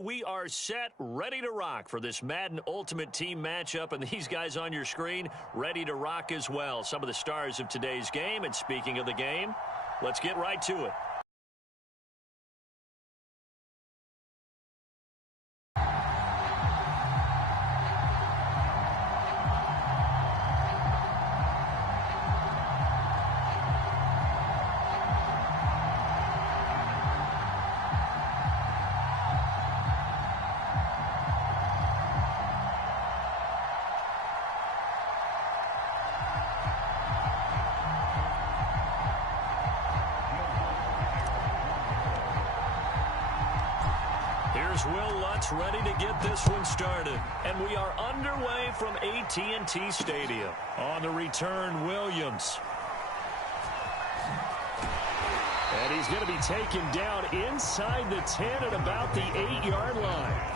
We are set, ready to rock for this Madden Ultimate Team matchup, and these guys on your screen ready to rock as well. Some of the stars of today's game, and speaking of the game, let's get right to it. Will Lutz ready to get this one started. And we are underway from AT&T Stadium. On the return, Williams. And he's going to be taken down inside the 10 at about the 8-yard line.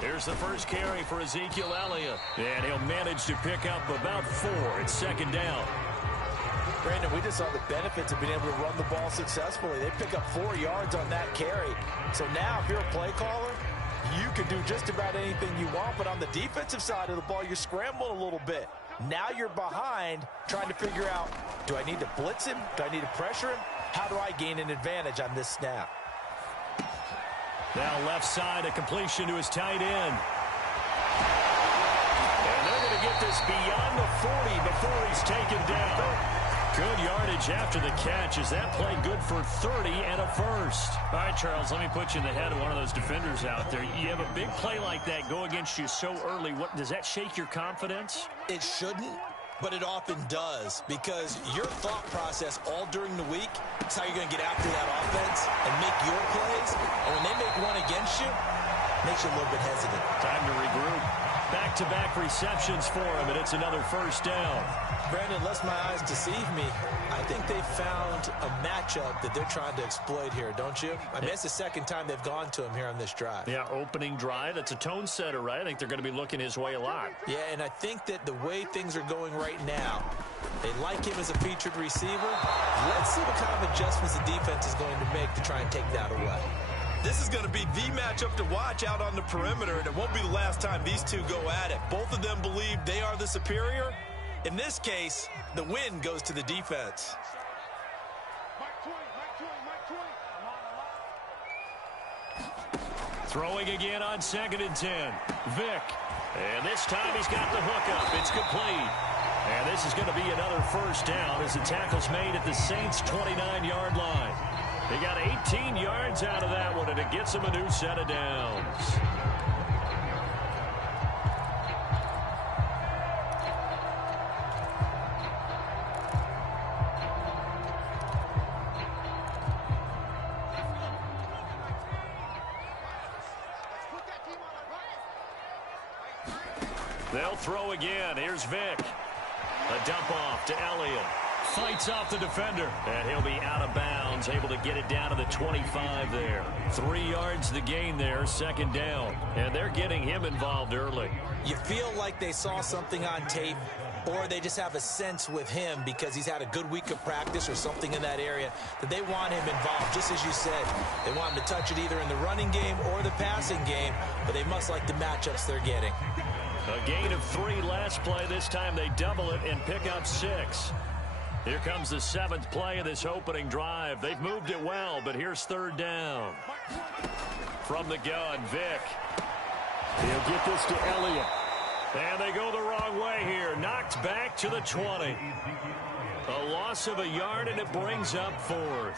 Here's the first carry for Ezekiel Elliott. And he'll manage to pick up about 4. It's second down. Brandon, we just saw the benefits of being able to run the ball successfully. They pick up 4 yards on that carry. So now if you're a play caller, you can do just about anything you want. But on the defensive side of the ball, you're scrambling a little bit. Now you're behind trying to figure out, do I need to blitz him? Do I need to pressure him? How do I gain an advantage on this snap? Now left side, a completion to his tight end. And they're going to get this beyond the 40 before he's taken down. Good yardage after the catch. Is that play good for 30 and a first? All right, Charles, let me put you in the head of one of those defenders out there. You have a big play like that go against you so early. Does that shake your confidence? It shouldn't, but it often does, because your thought process all during the week is how you're going to get after that offense and make your plays. And when they make one against you, it makes you a little bit hesitant. Time to regroup. Back-to-back receptions for him, and it's another first down. Brandon, lest my eyes deceive me, I think they found a matchup that they're trying to exploit here, don't you? I mean, it's the second time they've gone to him here on this drive. Yeah, opening drive. That's a tone setter, right? I think they're going to be looking his way a lot. Yeah, and I think that the way things are going right now, they like him as a featured receiver. Let's see what kind of adjustments the defense is going to make to try and take that away. This is going to be the matchup to watch out on the perimeter, and it won't be the last time these two go at it. Both of them believe they are the superior. In this case, the win goes to the defense. Throwing again on 2nd and 10. Vick. And this time he's got the hookup. It's complete. And this is going to be another first down as the tackle's made at the Saints' 29-yard line. They got 18 yards out of that one, and it gets them a new set of downs. They'll throw again. Here's Vick. A dump off to Elliott. Fights off the defender. And he'll be out of bounds, able to get it down to the 25 there. 3 yards the gain there, second down. And they're getting him involved early. You feel like they saw something on tape, or they just have a sense with him because he's had a good week of practice or something in that area that they want him involved. Just as you said, they want him to touch it either in the running game or the passing game, but they must like the matchups they're getting. A gain of 3 last play. This time they double it and pick up 6. Here comes the 7th play of this opening drive. They've moved it well, but here's third down. From the gun, Vick. He'll get this to Elliott. And they go the wrong way here. Knocked back to the 20. A loss of a yard, and it brings up 4th.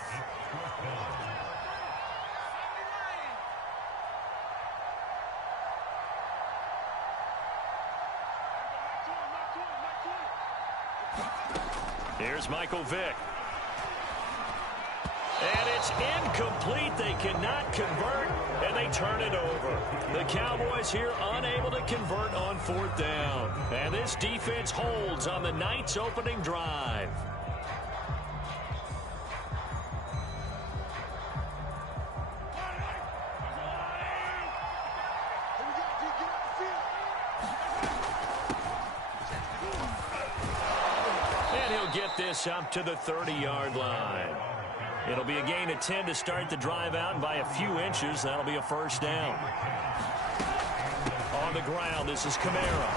Here's Michael Vick. And it's incomplete. They cannot convert, and they turn it over. The Cowboys here unable to convert on 4th down. And this defense holds on the Knights' opening drive. And he'll get this up to the 30-yard line. It'll be a gain of 10 to start the drive out, and by a few inches, that'll be a first down. On the ground, this is Kamara.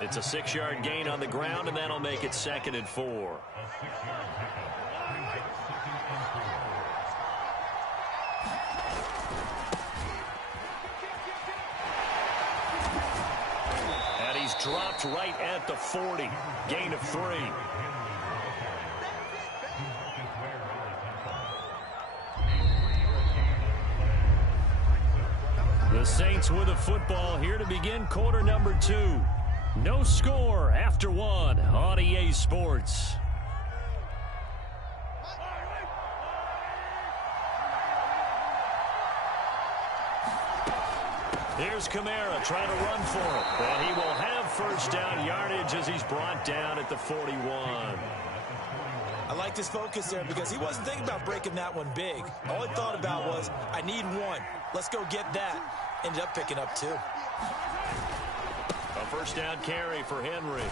And it's a 6-yard gain on the ground, and that'll make it 2nd and 4. Dropped right at the 40. Gain of 3. The Saints with the football here to begin quarter number 2. No score after 1 on EA Sports. Here's Kamara trying to run for it. And he will have first down yardage as he's brought down at the 41. I like this focus there because he wasn't thinking about breaking that one big. All he thought about was, I need 1. Let's go get that. Ended up picking up 2. A first down carry for Henry.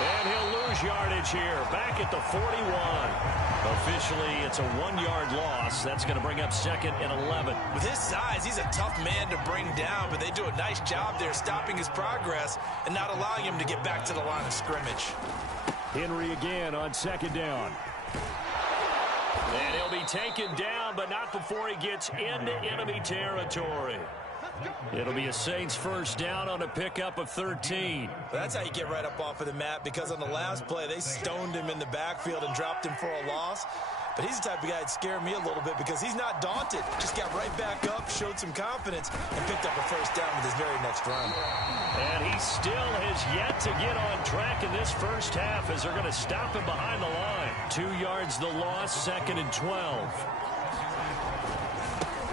And he'll lose yardage here. Back at the 41. Officially, it's a 1-yard loss. That's going to bring up 2nd and 11. With his size, he's a tough man to bring down, but they do a nice job there stopping his progress and not allowing him to get back to the line of scrimmage. Henry again on 2nd down. And he'll be taken down, but not before he gets into enemy territory. It'll be a Saints first down on a pickup of 13. That's how you get right up off of the mat, because on the last play, they stoned him in the backfield and dropped him for a loss. But he's the type of guy that scared me a little bit because he's not daunted. Just got right back up, showed some confidence, and picked up a first down with his very next run. And he still has yet to get on track in this first half as they're going to stop him behind the line. 2 yards the loss, 2nd and 12.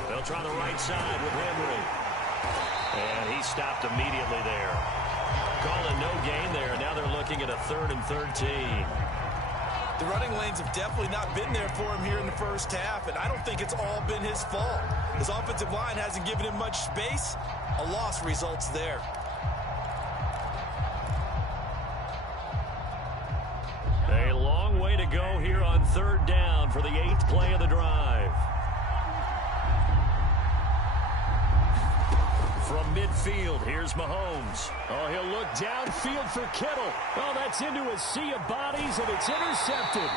They'll try the right side with Henry. And he stopped immediately there. Calling no gain there. Now they're looking at a 3rd and 13. The running lanes have definitely not been there for him here in the first half, and I don't think it's all been his fault. His offensive line hasn't given him much space. A loss results there. A long way to go here on 3rd down for the 8th play of the drive. From midfield, here's Mahomes. Oh, he'll look downfield for Kittle. Oh, that's into a sea of bodies, and it's intercepted.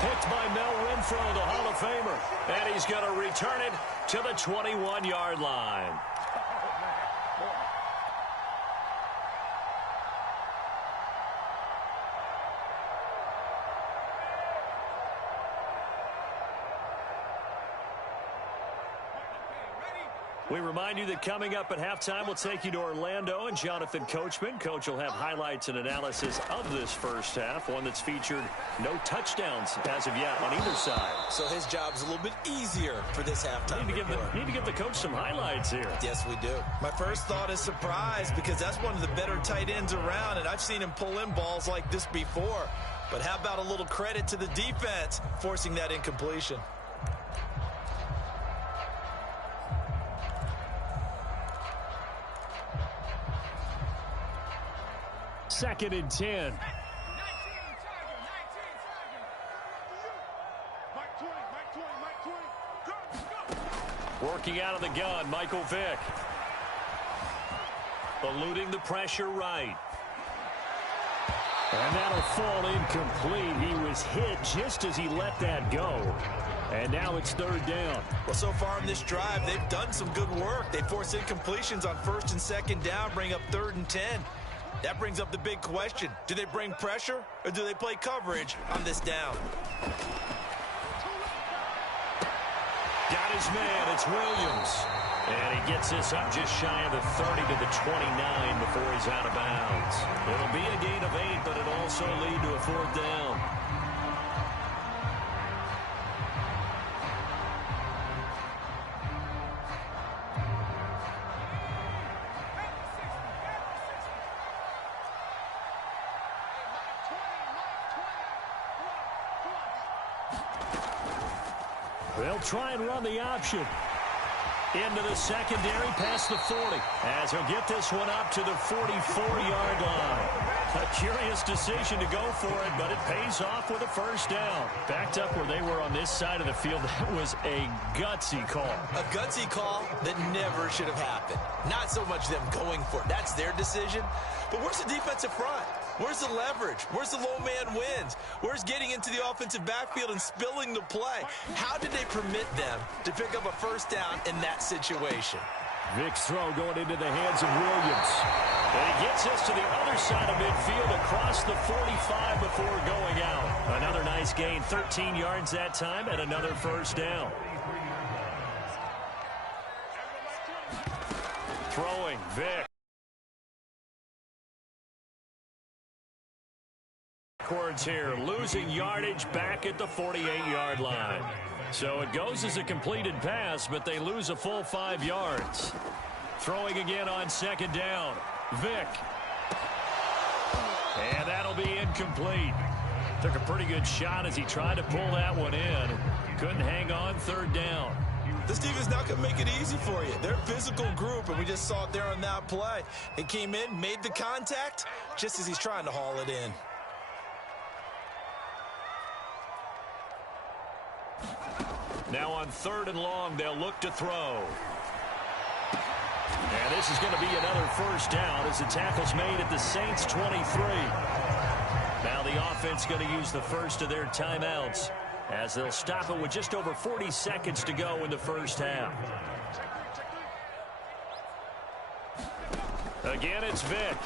Picked by Mel Renfro, the Hall of Famer. And he's going to return it to the 21-yard line. We remind you that coming up at halftime, we'll take you to Orlando and Jonathan Coachman. Coach will have highlights and analysis of this first half, one that's featured no touchdowns as of yet on either side. So his job's a little bit easier for this halftime. Need to give the coach some highlights here. Yes, we do. My first thought is surprise, because that's one of the better tight ends around, and I've seen him pull in balls like this before. But how about a little credit to the defense forcing that incompletion? Second and 10. Working out of the gun, Michael Vick. Eluding the pressure right. And that'll fall incomplete. He was hit just as he let that go. And now it's 3rd down. Well, so far in this drive, they've done some good work. They force incompletions on 1st and 2nd down, bring up 3rd and 10. That brings up the big question. Do they bring pressure or do they play coverage on this down? Got his man. It's Williams. And he gets this up just shy of the 30 to the 29 before he's out of bounds. It'll be a gain of 8, but it'll also lead to a 4th down. They'll try and run the option. Into the secondary, past the 40. As he'll get this one up to the 44-yard line. A curious decision to go for it, but it pays off with a 1st down. Backed up where they were on this side of the field, that was a gutsy call. A gutsy call that never should have happened. Not so much them going for it. That's their decision. But where's the defensive front? Where's the leverage? Where's the low man wins? Where's getting into the offensive backfield and spilling the play? How did they permit them to pick up a 1st down in that situation? Vic's throw going into the hands of Williams. And he gets us to the other side of midfield across the 45 before going out. Another nice gain, 13 yards that time, and another 1st down. Throwing, Vic. Backwards here, losing yardage back at the 48-yard line. So it goes as a completed pass, but they lose a full 5 yards. Throwing again on 2nd down. Vic. And that'll be incomplete. Took a pretty good shot as he tried to pull that one in. Couldn't hang on, 3rd down. This defense not going to make it easy for you. They're a physical group, and we just saw it there on that play. It came in, made the contact, just as he's trying to haul it in. Now on 3rd and long, they'll look to throw. And this is going to be another 1st down as the tackle's made at the Saints' 23. Now the offense going to use the first of their timeouts as they'll stop it with just over 40 seconds to go in the 1st half. Again, it's Vic.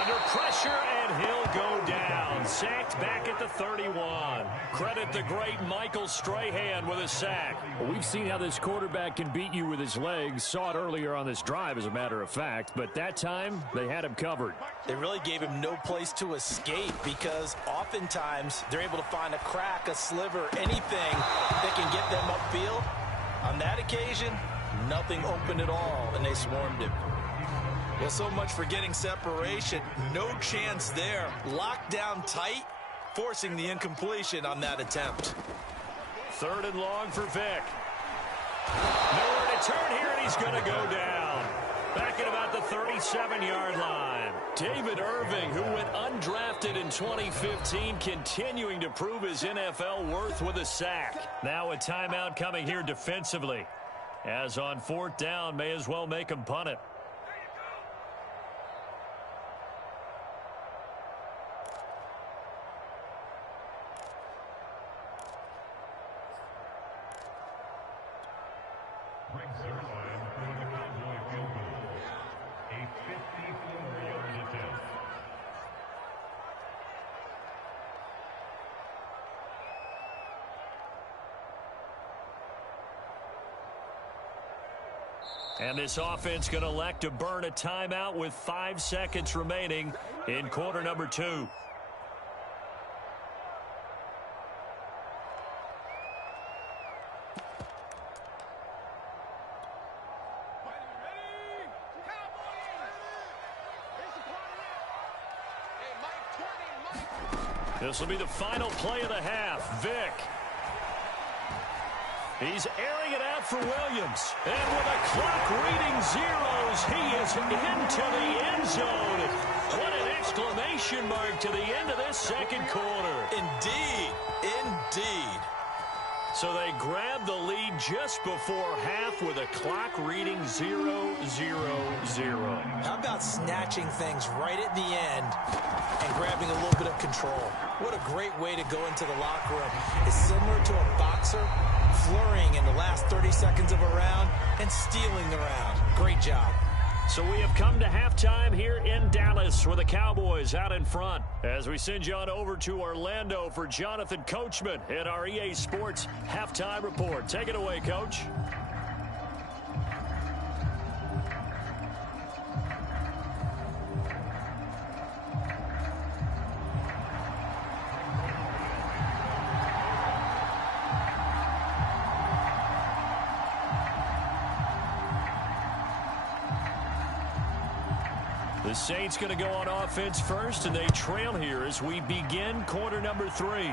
Under pressure, and he'll go down. Sacked back at the 31. Credit the great Michael Strahan with a sack. Well, we've seen how this quarterback can beat you with his legs. Saw it earlier on this drive, as a matter of fact. But that time, they had him covered. They really gave him no place to escape because oftentimes they're able to find a crack, a sliver, anything that can get them upfield. On that occasion, nothing open at all, and they swarmed him. Well, so much for getting separation. No chance there. Locked down tight, forcing the incompletion on that attempt. 3rd and long for Vic. Nowhere to turn here, and he's going to go down. Back at about the 37-yard line. David Irving, who went undrafted in 2015, continuing to prove his NFL worth with a sack. Now a timeout coming here defensively. As on 4th down, may as well make him punt it. And this offense going to elect to burn a timeout with 5 seconds remaining in quarter number 2. This will be the final play of the half. Vic. He's airing it out for Williams. And with a clock reading zeros, he is into the end zone. What an exclamation mark to the end of this 2nd quarter. Indeed. Indeed. So they grab the lead just before half with a clock reading 0-0-0. How about snatching things right at the end and grabbing a little bit of control? What a great way to go into the locker room. It's similar to a boxer flurrying in the last 30 seconds of a round and stealing the round. Great job. So we have come to halftime here in Dallas with the Cowboys out in front. As we send you on over to Orlando for Jonathan Coachman in our EA Sports Halftime Report. Take it away, Coach. The Saints going to go on offense first, and they trail here as we begin quarter number 3.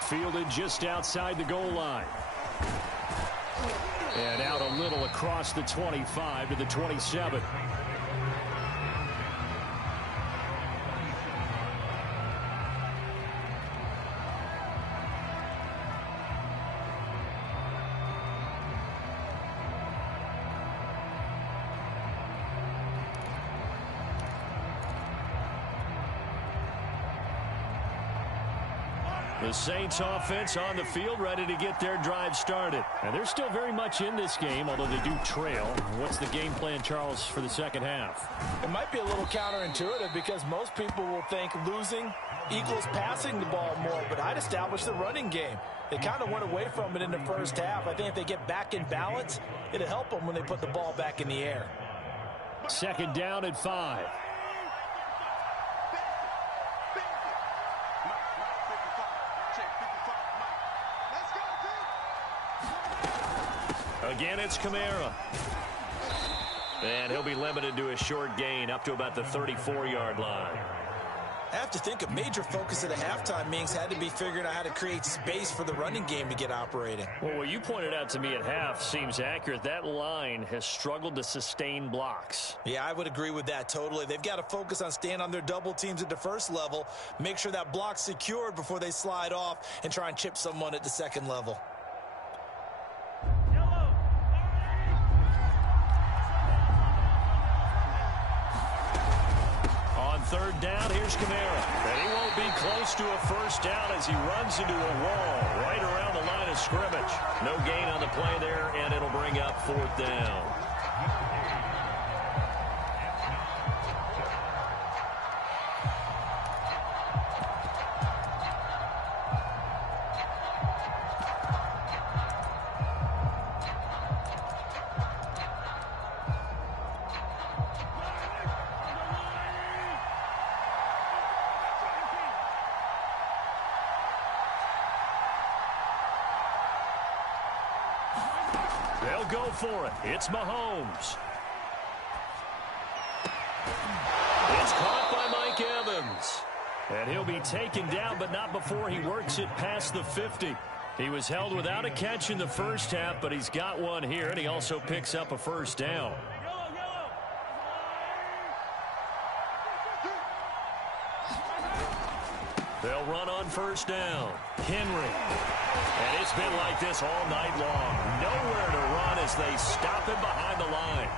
Fielded just outside the goal line. And out a little across the 25 to the 27. The Saints offense on the field, ready to get their drive started. And they're still very much in this game, although they do trail. What's the game plan, Charles, for the second half? It might be a little counterintuitive because most people will think losing equals passing the ball more, but I'd establish the running game. They kind of went away from it in the first half. I think if they get back in balance, it'll help them when they put the ball back in the air. Second down and 5. Again, it's Kamara. And he'll be limited to a short gain up to about the 34-yard line. I have to think a major focus at the halftime meetings had to be figuring out how to create space for the running game to get operating. Well, what you pointed out to me at half seems accurate. That line has struggled to sustain blocks. Yeah, I would agree with that totally. They've got to focus on staying on their double teams at the first level, make sure that block's secured before they slide off and try and chip someone at the second level. Third down, here's Kamara. And he won't be close to a first down as he runs into a wall right around the line of scrimmage. No gain on the play there, and it'll bring up fourth down. They'll go for it. It's Mahomes. It's caught by Mike Evans. And he'll be taken down, but not before he works it past the 50. He was held without a catch in the first half, but he's got one here, and he also picks up a first down. They'll run on first down. Henry. And it's been like this all night long. Nowhere to run as they stop him behind the line.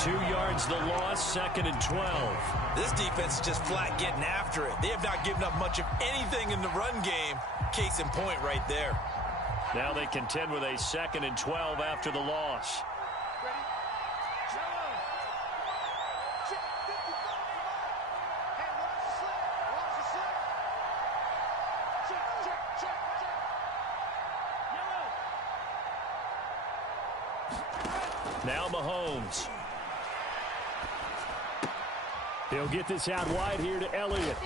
2 yards the loss, second and 12. This defense is just flat getting after it. They have not given up much of anything in the run game. Case in point right there. Now they contend with a second and 12 after the loss. Now Mahomes. He'll get this out wide here to Elliott.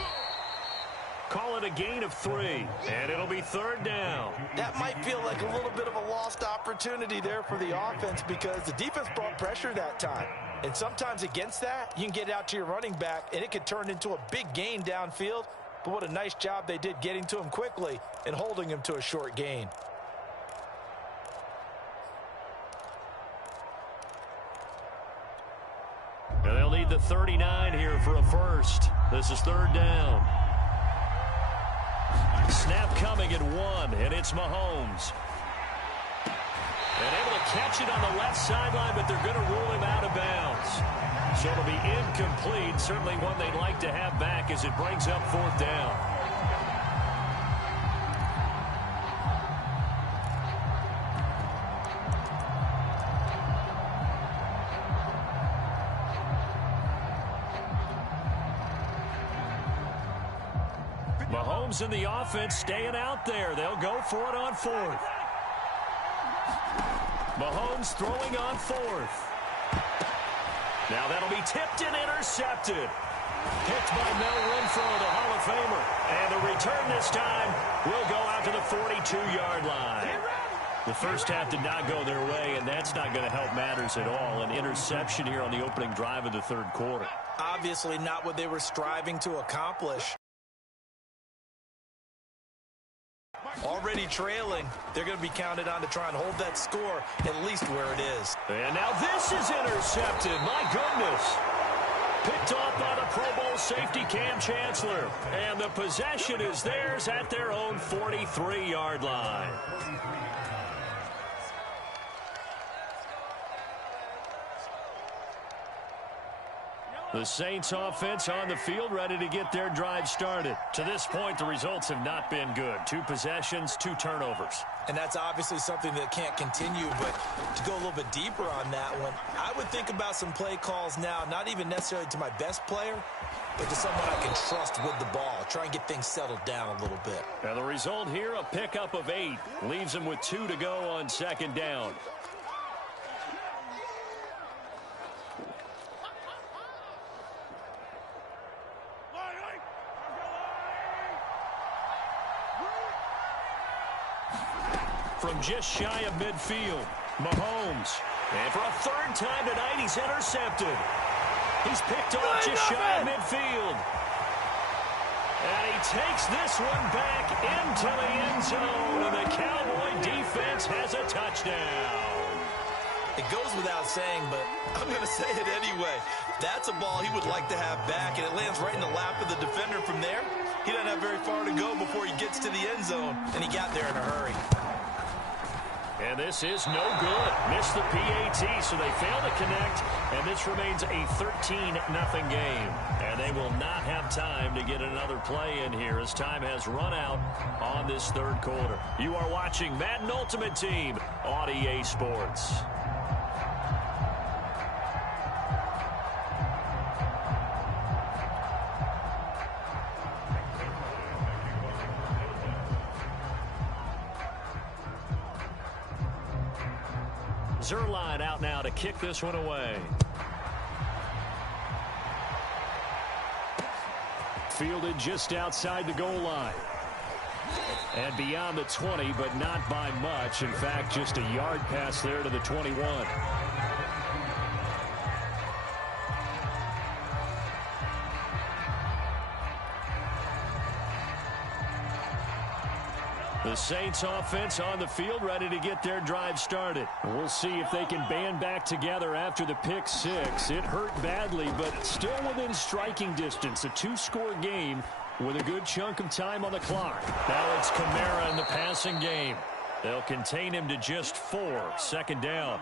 Call it a gain of 3, and it'll be third down. That might feel like a little bit of a lost opportunity there for the offense because the defense brought pressure that time. And sometimes against that, you can get out to your running back, and it could turn into a big gain downfield. But what a nice job they did getting to him quickly and holding him to a short gain. And they'll need the 39 here for a first. This is third down. Snap coming at 1, and it's Mahomes. And able to catch it on the left sideline, but they're going to rule him out of bounds. So it'll be incomplete. Certainly one they'd like to have back as it brings up fourth down. Mahomes and the offense staying out there. They'll go for it on fourth. Mahomes throwing on fourth. Now that'll be tipped and intercepted. Picked by Mel Renfro, the Hall of Famer. And the return this time will go out to the 42-yard line. The first half did not go their way, and that's not going to help matters at all. An interception here on the opening drive of the third quarter. Obviously not what they were striving to accomplish. Already trailing, they're going to be counted on to try and hold that score at least where it is. And now this is intercepted. My goodness. Picked off by the Pro Bowl safety Cam Chancellor. And the possession is theirs at their own 43-yard line. The Saints offense on the field ready to get their drive started. To this point, the results have not been good. 2 possessions, 2 turnovers. And that's obviously something that can't continue, but to go a little bit deeper on that one, I would think about some play calls now, not even necessarily to my best player, but to someone I can trust with the ball. Try and get things settled down a little bit. Now the result here, a pickup of 8. Leaves them with 2 to go on second down. From just shy of midfield, Mahomes. And for a third time tonight, he's intercepted. He's picked off just shy of midfield. And he takes this one back into the end zone, and the Cowboy defense has a touchdown. It goes without saying, but I'm going to say it anyway. That's a ball he would like to have back, and it lands right in the lap of the defender from there. He doesn't have very far to go before he gets to the end zone, and he got there in a hurry. And this is no good. Missed the PAT, so they fail to connect, and this remains a 13-0 game. And they will not have time to get another play in here as time has run out on this third quarter. You are watching Madden Ultimate Team on EA Sports. Zerline out now to kick this one away. Fielded just outside the goal line. And beyond the 20, but not by much. In fact, just a yard pass there to the 21. The Saints offense on the field ready to get their drive started. We'll see if they can band back together after the pick 6. It hurt badly, but still within striking distance. A 2-score game with a good chunk of time on the clock. Now it's Kamara in the passing game. They'll contain him to just 4. Second down.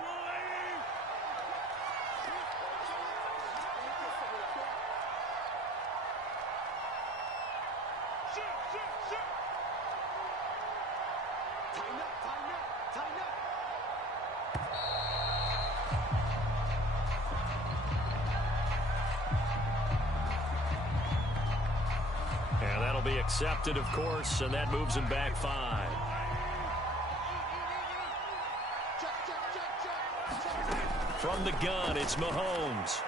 Accepted, of course, and that moves him back 5. From the gun, it's Mahomes.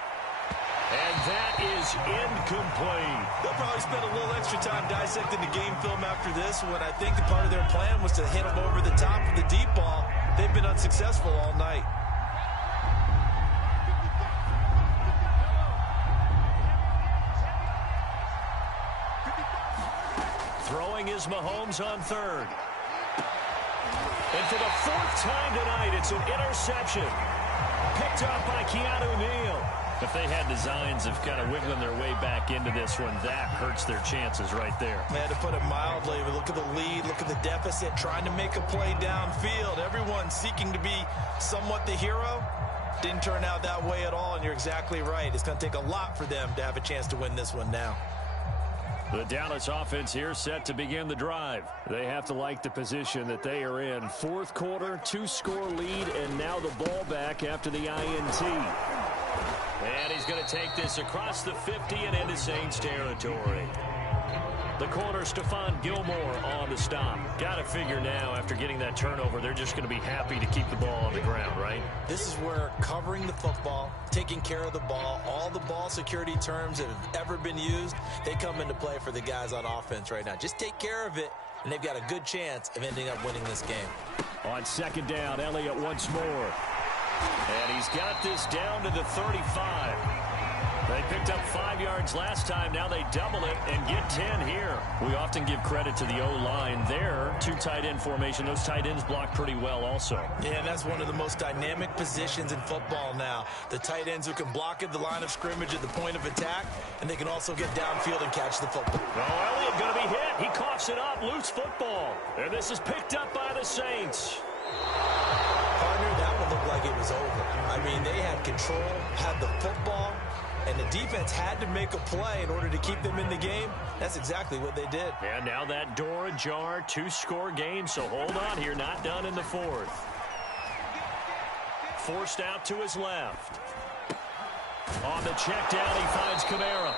And that is incomplete. They'll probably spend a little extra time dissecting the game film after this one. I think the part of their plan was to hit him over the top of the deep ball. They've been unsuccessful all night. Throwing is Mahomes on third. And for the 4th time tonight, it's an interception. Picked up by Keanu Neal. If they had designs of kind of wiggling their way back into this one, that hurts their chances right there. Man, to put it mildly, look at the lead, look at the deficit, trying to make a play downfield. Everyone seeking to be somewhat the hero. Didn't turn out that way at all, and you're exactly right. It's going to take a lot for them to have a chance to win this one now. The Dallas offense here set to begin the drive. They have to like the position that they are in. 4th quarter, 2-score lead, and now the ball back after the INT. And he's going to take this across the 50 and into Saints territory. The corner, Stephon Gilmore, on the stop. Got to figure now, after getting that turnover, they're just going to be happy to keep the ball on the ground, right? This is where covering the football, taking care of the ball, all the ball security terms that have ever been used, they come into play for the guys on offense right now. Just take care of it, and they've got a good chance of ending up winning this game. On second down, Elliott once more. And he's got this down to the 35. They picked up 5 yards last time. Now they double it and get 10 here. We often give credit to the O-line there. 2 tight end formation. Those tight ends block pretty well also. Yeah, and that's one of the most dynamic positions in football now. The tight ends who can block at the line of scrimmage at the point of attack, and they can also get downfield and catch the football. Oh, Elliott going to be hit. He coughs it up. Loose football. And this is picked up by the Saints. Partner, that one looked like it was over. I mean, they had control, had the football, and the defense had to make a play in order to keep them in the game. That's exactly what they did. And now that door ajar, 2-score game, so hold on here, not done in the 4th. Forced out to his left. On the check down, he finds Kamara.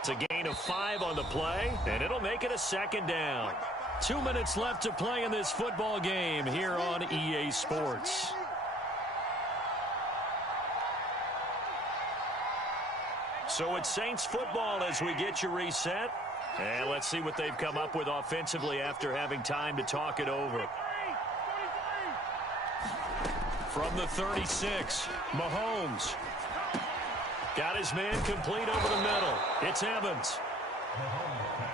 It's a gain of 5 on the play, and it'll make it a 2nd down. 2 minutes left to play in this football game here on EA Sports. So it's Saints football as we get you reset. And let's see what they've come up with offensively after having time to talk it over. From the 36, Mahomes. Got his man complete over the middle. It's Evans.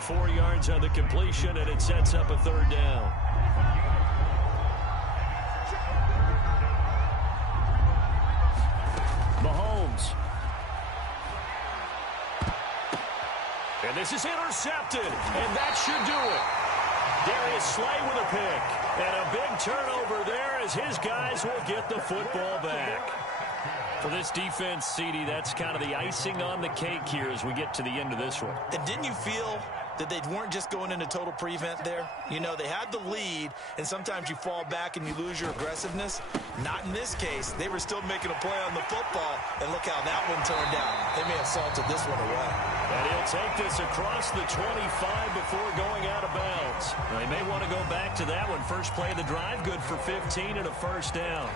4 yards on the completion, and it sets up a 3rd down. Mahomes. And this is intercepted, and that should do it. Darius Slay with a pick, and a big turnover there as his guys will get the football back. For this defense, CD, that's kind of the icing on the cake here as we get to the end of this one. And didn't you feel that they weren't just going into total prevent there? You know, they had the lead, and sometimes you fall back and you lose your aggressiveness. Not in this case. They were still making a play on the football, and look how that one turned out. They may have salted this one away. And he'll take this across the 25 before going out of bounds. They may want to go back to that one. First play of the drive, good for 15 and a 1st down.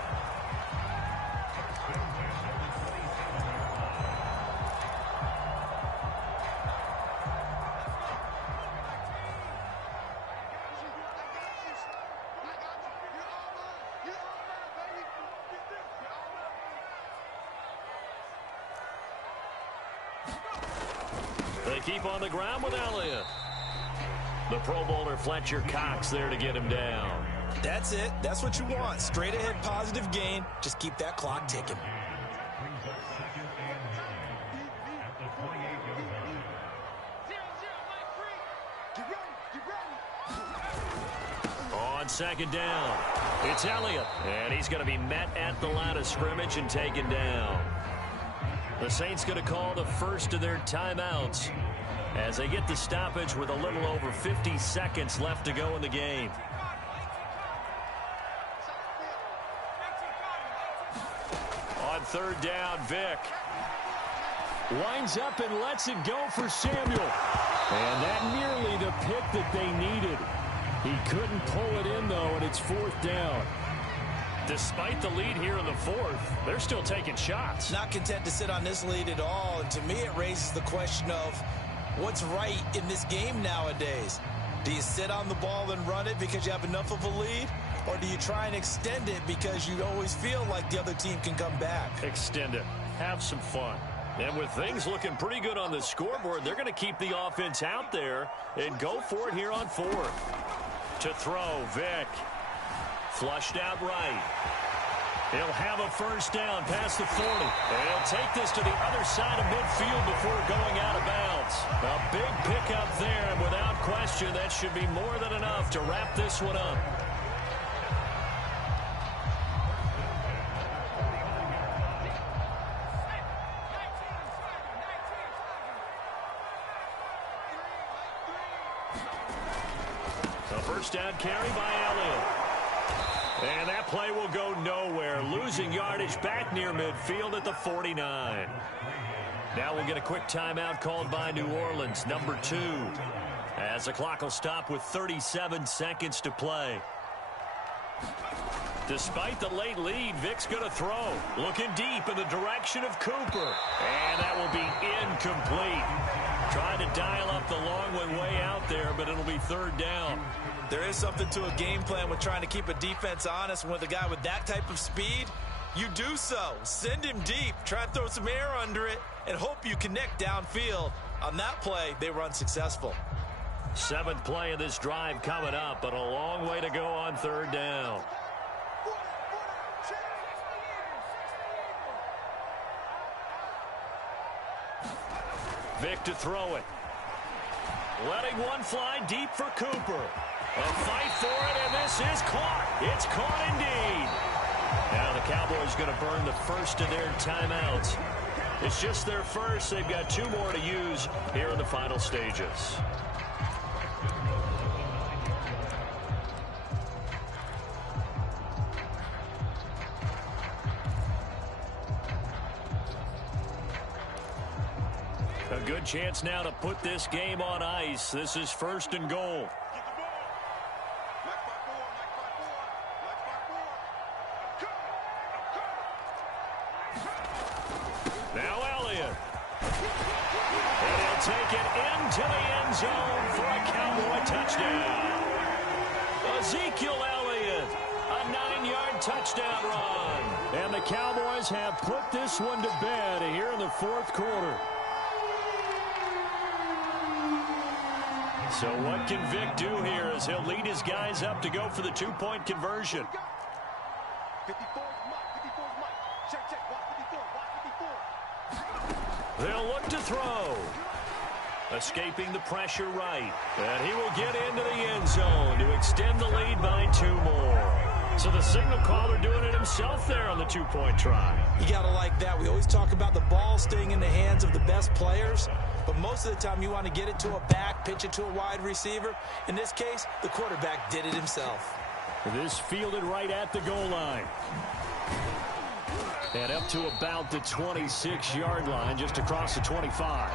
They keep on the ground with Elliott. The Pro Bowler Fletcher Cox there to get him down. That's it. That's what you want. Straight ahead positive gain. Just keep that clock ticking. On 2nd down, it's Elliott. And he's going to be met at the line of scrimmage and taken down. The Saints going to call the first of their timeouts as they get the stoppage with a little over 50 seconds left to go in the game. On 3rd down, Vick. Winds up and lets it go for Samuel. And that nearly the pick that they needed. He couldn't pull it in, though, and it's 4th down. Despite the lead here in the 4th, they're still taking shots. Not content to sit on this lead at all. And to me, it raises the question of what's right in this game nowadays. Do you sit on the ball and run it because you have enough of a lead? Or do you try and extend it because you always feel like the other team can come back? Extend it. Have some fun. And with things looking pretty good on the scoreboard, they're going to keep the offense out there and go for it here on 4th. To throw, Vick. Flushed out right. He'll have a 1st down past the 40. And he'll take this to the other side of midfield before going out of bounds. A big pickup there, and without question, that should be more than enough to wrap this one up. A 1st down carry by Elliott. And that play will go nowhere. Losing yardage back near midfield at the 49. Now we'll get a quick timeout called by New Orleans, number 2. As the clock will stop with 37 seconds to play. Despite the late lead, Vic's going to throw. Looking deep in the direction of Cooper. And that will be incomplete. Trying to dial up the long way out there, but it'll be third down. There is something to a game plan with trying to keep a defense honest. With a guy with that type of speed, you do so. Send him deep. Try and throw some air under it and hope you connect downfield. On that play, they were unsuccessful. 7th play of this drive coming up, but a long way to go on third down. Vic to throw it. Letting one fly deep for Cooper. A fight for it, and this is caught. It's caught indeed. Now the Cowboys going to burn the first of their timeouts. It's just their first. They've got 2 more to use here in the final stages. A good chance now to put this game on ice. This is 1st and goal. Now Elliott. And he'll take it into the end zone for a Cowboy touchdown. Ezekiel Elliott, a 9-yard touchdown run. And the Cowboys have put this one to bed here in the 4th quarter. So what can Vic do here as he'll lead his guys up to go for the 2-point conversion? They'll look to throw. Escaping the pressure right. And he will get into the end zone to extend the lead by 2 more. So the signal caller doing it himself there on the 2-point try. You got to like that. We always talk about the ball staying in the hands of the best players. But most of the time you want to get it to a back, pitch it to a wide receiver. In this case, the quarterback did it himself. This fielded right at the goal line. And up to about the 26-yard line, just across the 25.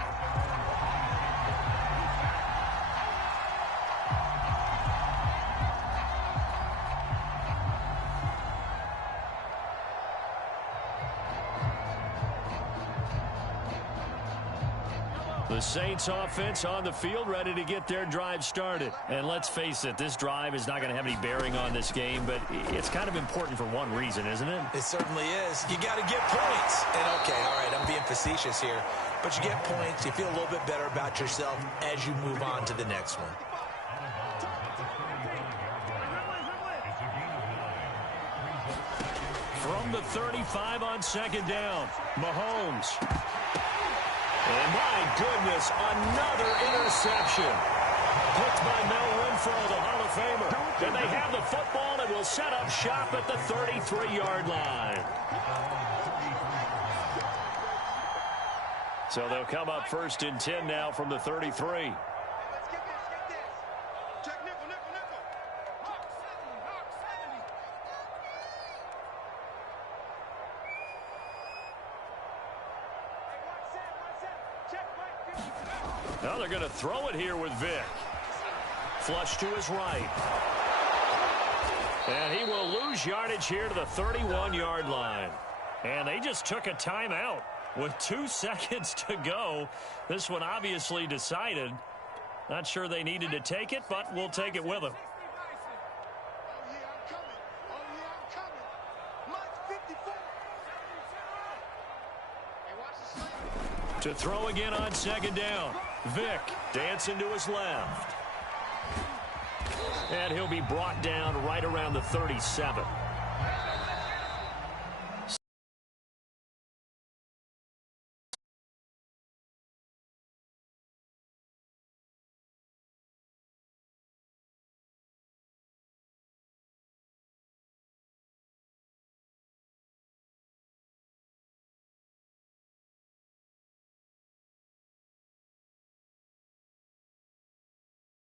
The Saints offense on the field, ready to get their drive started. And let's face it, this drive is not going to have any bearing on this game, but it's kind of important for one reason, isn't it? It certainly is. You got to get points. And okay, all right, I'm being facetious here, but you get points, you feel a little bit better about yourself as you move on to the next one. From the 35 on 2nd down, Mahomes. And my goodness, another interception. Picked by Mel Renfro, the Hall of Famer. And they have the football and will set up shop at the 33-yard line. So they'll come up 1st and 10 now from the 33. Now they're going to throw it here with Vic. Flush to his right. And he will lose yardage here to the 31-yard line. And they just took a timeout with 2 seconds to go. This one obviously decided. Not sure they needed to take it, but we'll take it with them. To throw again on 2nd down. Vic dancing to his left. And he'll be brought down right around the 37.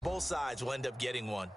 Both sides will end up getting one.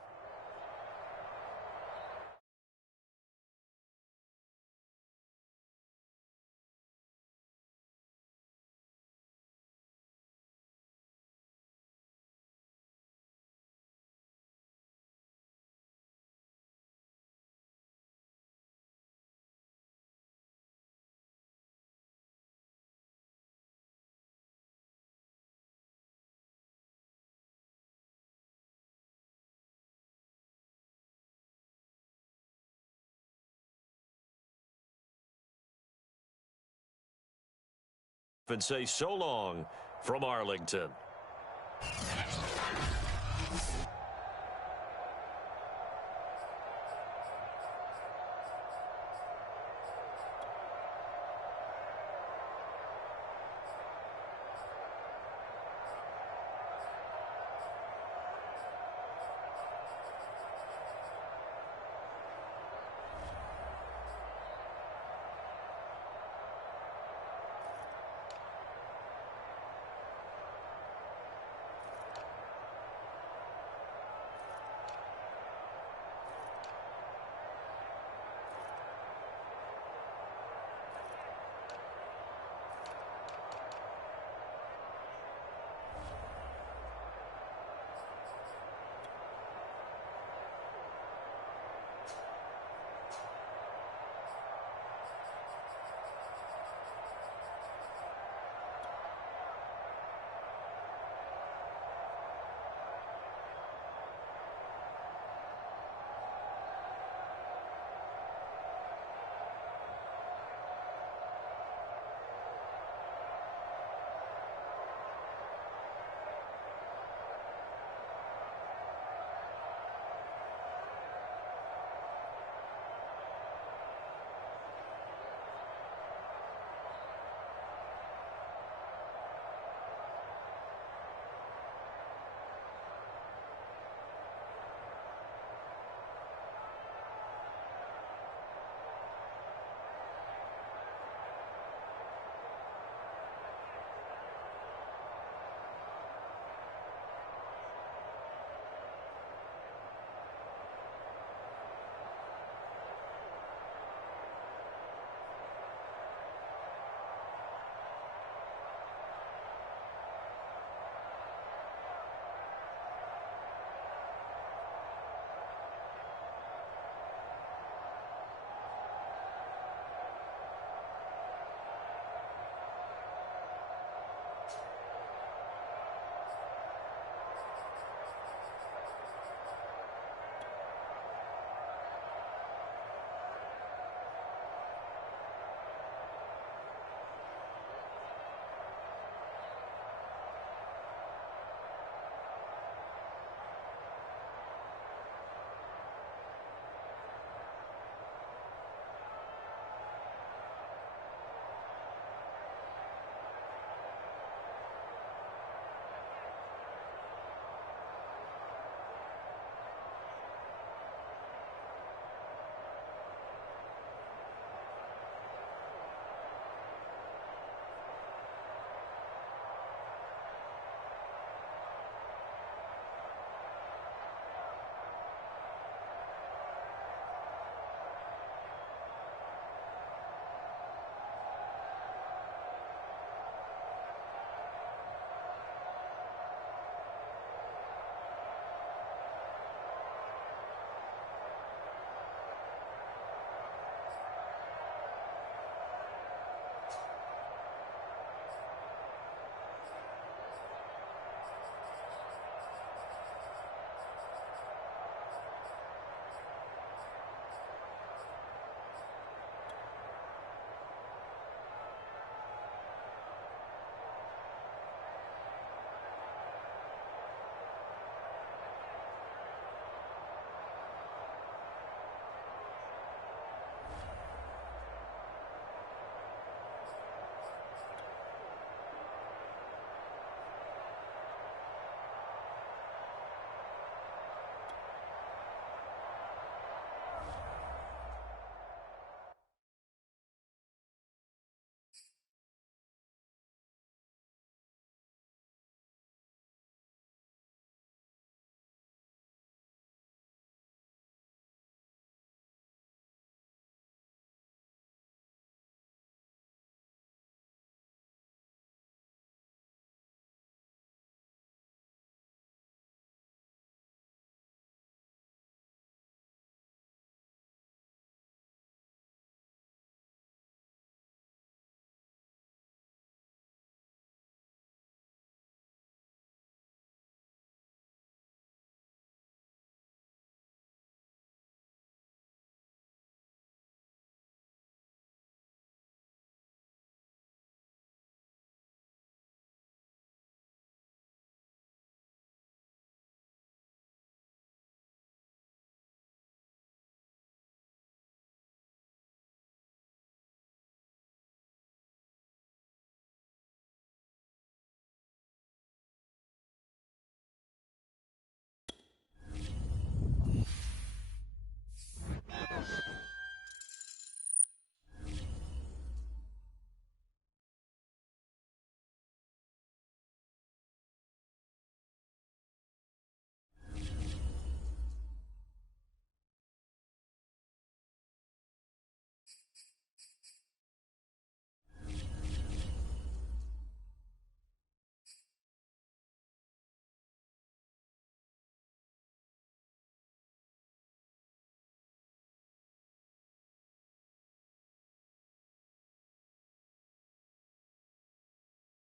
and say so long from Arlington.